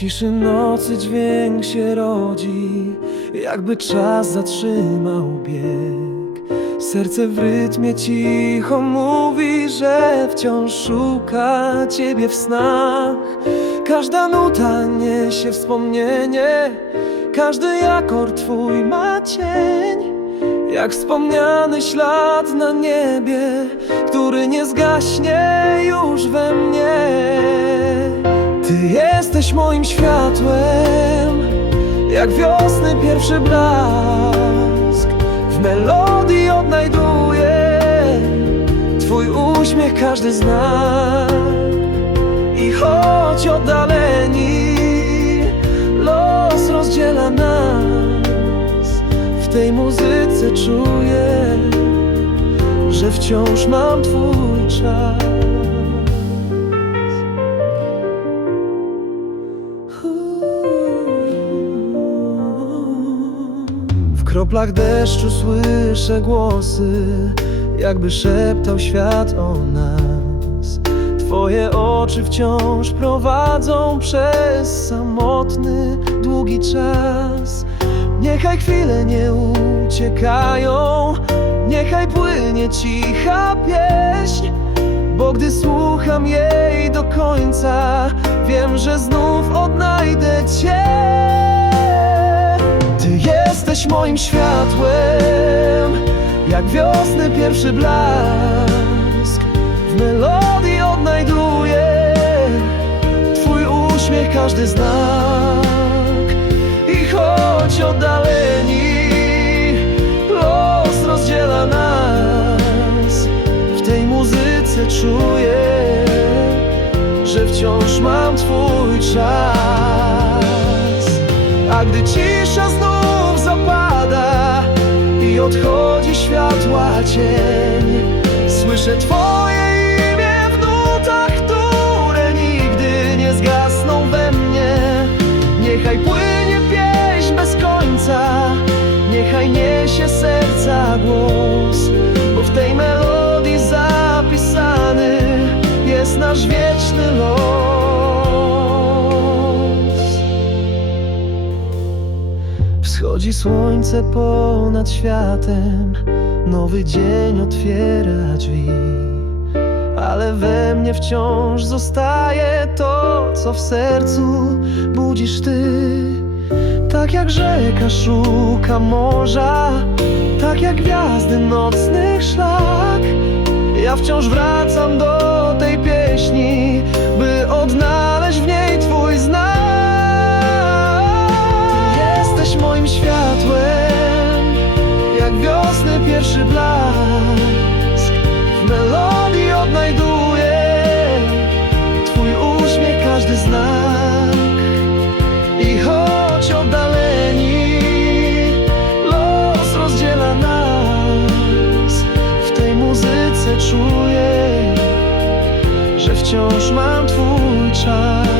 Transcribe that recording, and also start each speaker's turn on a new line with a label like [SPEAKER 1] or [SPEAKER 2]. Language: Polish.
[SPEAKER 1] ciszy nocy dźwięk się rodzi, jakby czas zatrzymał bieg. Serce w rytmie cicho mówi, że wciąż szuka ciebie w snach. Każda nuta niesie wspomnienie, każdy akord twój ma cień. Jak wspomniany ślad na niebie, który nie zgaśnie już we mnie. Jesteś moim światłem, jak wiosny pierwszy blask. W melodii odnajduję Twój uśmiech, każdy znak. I choć oddaleni, los rozdziela nas. W tej muzyce czuję, że wciąż mam Twój czas. Kroplach deszczu słyszę głosy, jakby szeptał świat o nas. Twoje oczy wciąż prowadzą przez samotny, długi czas. Niechaj chwile nie uciekają, niechaj płynie cicha pieśń, bo gdy słucham jej do końca, wiem, że znów odnajdę Cię. Jesteś moim światłem, jak wiosny pierwszy blask. W melodii odnajduję Twój uśmiech, każdy znak. I choć oddaleni, los rozdziela nas. W tej muzyce czuję, że wciąż mam Twój czas. A gdy cisza znów odchodzi światła cień, słyszę Twoje imię w nutach, które nigdy nie zgasną we mnie. Niechaj płynie pieśń bez końca, niechaj niesie serca głos, bo w tej melodii zapisany jest nasz wieczny Wschodzi słońce ponad światem, nowy dzień otwiera drzwi. Ale we mnie wciąż zostaje to, co w sercu budzisz ty. Tak jak rzeka szuka morza, tak jak gwiazdy nocnych szlak. Ja wciąż wracam do tej pieśni, by odnaleźć czuję, że wciąż mam twój czas.